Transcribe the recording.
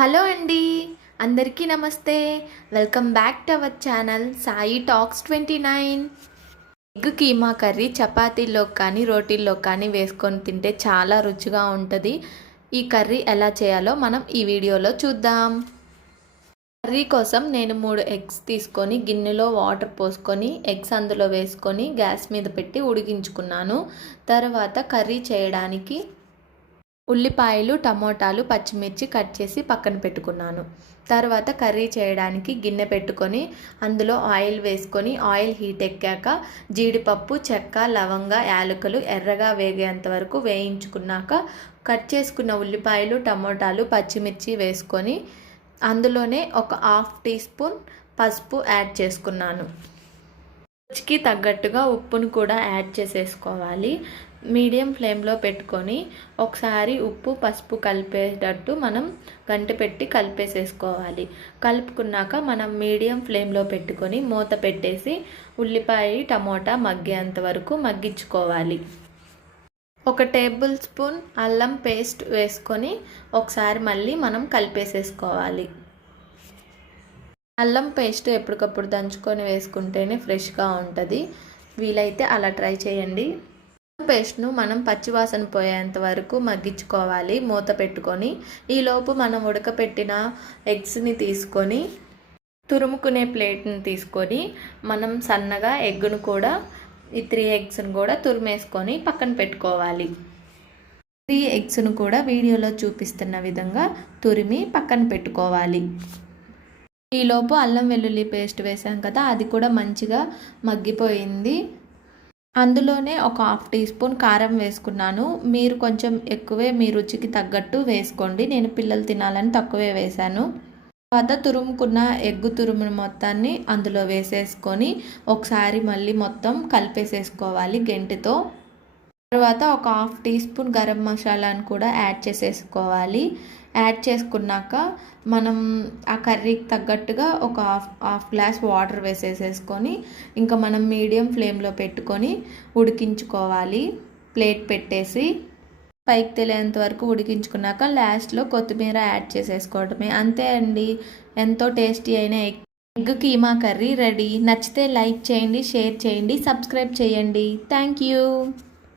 Hello అండి, అందరికీ నమస్తే. Welcome back to our channel Sai talks 29. Egg keema curry చపాతీల్లో కానీ రోటీల్లో కానీ వేసుకొని తింటే చాలా రుచిగా ఉంటుంది. ఈ కర్రీ ఎలా చేయాలో మనం ఈ వీడియోలో చూద్దాం. కర్రీ కోసం నేను 3 ఎగ్స్ తీసుకొని గిన్నెలో వాటర్ పోసుకొని ఎగ్స్ అందులో వేసుకొని గ్యాస్ మీద పెట్టి ఉడికించుకున్నాను. తర్వాత కర్రీ చేయడానికి ఉల్లిపాయలు, టమోటాలు, పచ్చిమిర్చి కట్ చేసి పక్కన పెట్టుకున్నాను. తర్వాత కర్రీ చేయడానికి గిన్నె పెట్టుకొని అందులో ఆయిల్ వేసుకొని ఆయిల్ హీట్ ఎక్కాక జీడిపప్పు, చెక్క, లవంగ, యాలకులు ఎర్రగా వేగేంత వరకు వేయించుకున్నాక కట్ చేసుకున్న ఉల్లిపాయలు, టమోటాలు, పచ్చిమిర్చి వేసుకొని అందులోనే ఒక 1/2 టీ స్పూన్ పసుపు యాడ్ చేసుకున్నాను. రుచికి తగ్గట్టుగా ఉప్పును కూడా యాడ్ చేసేసుకోవాలి. మీడియం ఫ్లేమ్లో పెట్టుకొని ఒకసారి ఉప్పు, పసుపు కలిపేటట్టు మనం గంటె పెట్టి కలిపేసేసుకోవాలి. కలుపుకున్నాక మనం మీడియం ఫ్లేమ్లో పెట్టుకొని మూత పెట్టేసి ఉల్లిపాయ, టమోటా మగ్గేంత వరకు మగ్గించుకోవాలి. 1 టేబుల్ స్పూన్ అల్లం పేస్ట్ వేసుకొని ఒకసారి మళ్ళీ మనం కలిపేసేసుకోవాలి. అల్లం పేస్ట్ ఎప్పటికప్పుడు దంచుకొని వేసుకుంటేనే ఫ్రెష్గా ఉంటుంది. వీలైతే అలా ట్రై చేయండి. పేస్ట్ను మనం పచ్చివాసన పోయేంత వరకు మగ్గించుకోవాలి మూత పెట్టుకొని. ఈలోపు మనం ఉడకపెట్టిన ఎగ్స్ని తీసుకొని తురుముకునే ప్లేట్ని తీసుకొని మనం సన్నగా ఎగ్గును కూడా ఈ 3 ఎగ్స్ను కూడా తురిమేసుకొని పక్కన పెట్టుకోవాలి. 3 ఎగ్స్ను కూడా వీడియోలో చూపిస్తున్న విధంగా తురిమి పక్కన పెట్టుకోవాలి. ఈలోపు అల్లం వెల్లుల్లి పేస్ట్ వేసాం కదా, అది కూడా మంచిగా మగ్గిపోయింది. అందులోనే ఒక 1/2 టీ స్పూన్ కారం వేసుకున్నాను. మీరు కొంచెం ఎక్కువే మీ రుచికి తగ్గట్టు వేసుకోండి. నేను పిల్లలు తినాలని తక్కువే వేశాను. తర్వాత తురుముకున్న ఎగ్గు తురుము మొత్తాన్ని అందులో వేసేసుకొని ఒకసారి మళ్ళీ మొత్తం కలిపేసేసుకోవాలి గెంటితో. తర్వాత ఒక 1/2 టీ స్పూన్ గరం మసాలాను కూడా యాడ్ చేసేసుకోవాలి. యాడ్ చేసుకున్నాక మనం ఆ కర్రీకి తగ్గట్టుగా ఒక హాఫ్ గ్లాస్ వాటర్ వేసేసేసుకొని ఇంకా మనం మీడియం ఫ్లేమ్లో పెట్టుకొని ఉడికించుకోవాలి. ప్లేట్ పెట్టేసి పైకి తెలియంత వరకు ఉడికించుకున్నాక లాస్ట్లో కొత్తిమీర యాడ్ చేసేసుకోవడమే. అంతే అండి, ఎంతో టేస్టీ అయిన ఎగ్ కీమా కర్రీ రెడీ. నచ్చితే లైక్ చేయండి, షేర్ చేయండి, సబ్స్క్రైబ్ చేయండి. Thank you.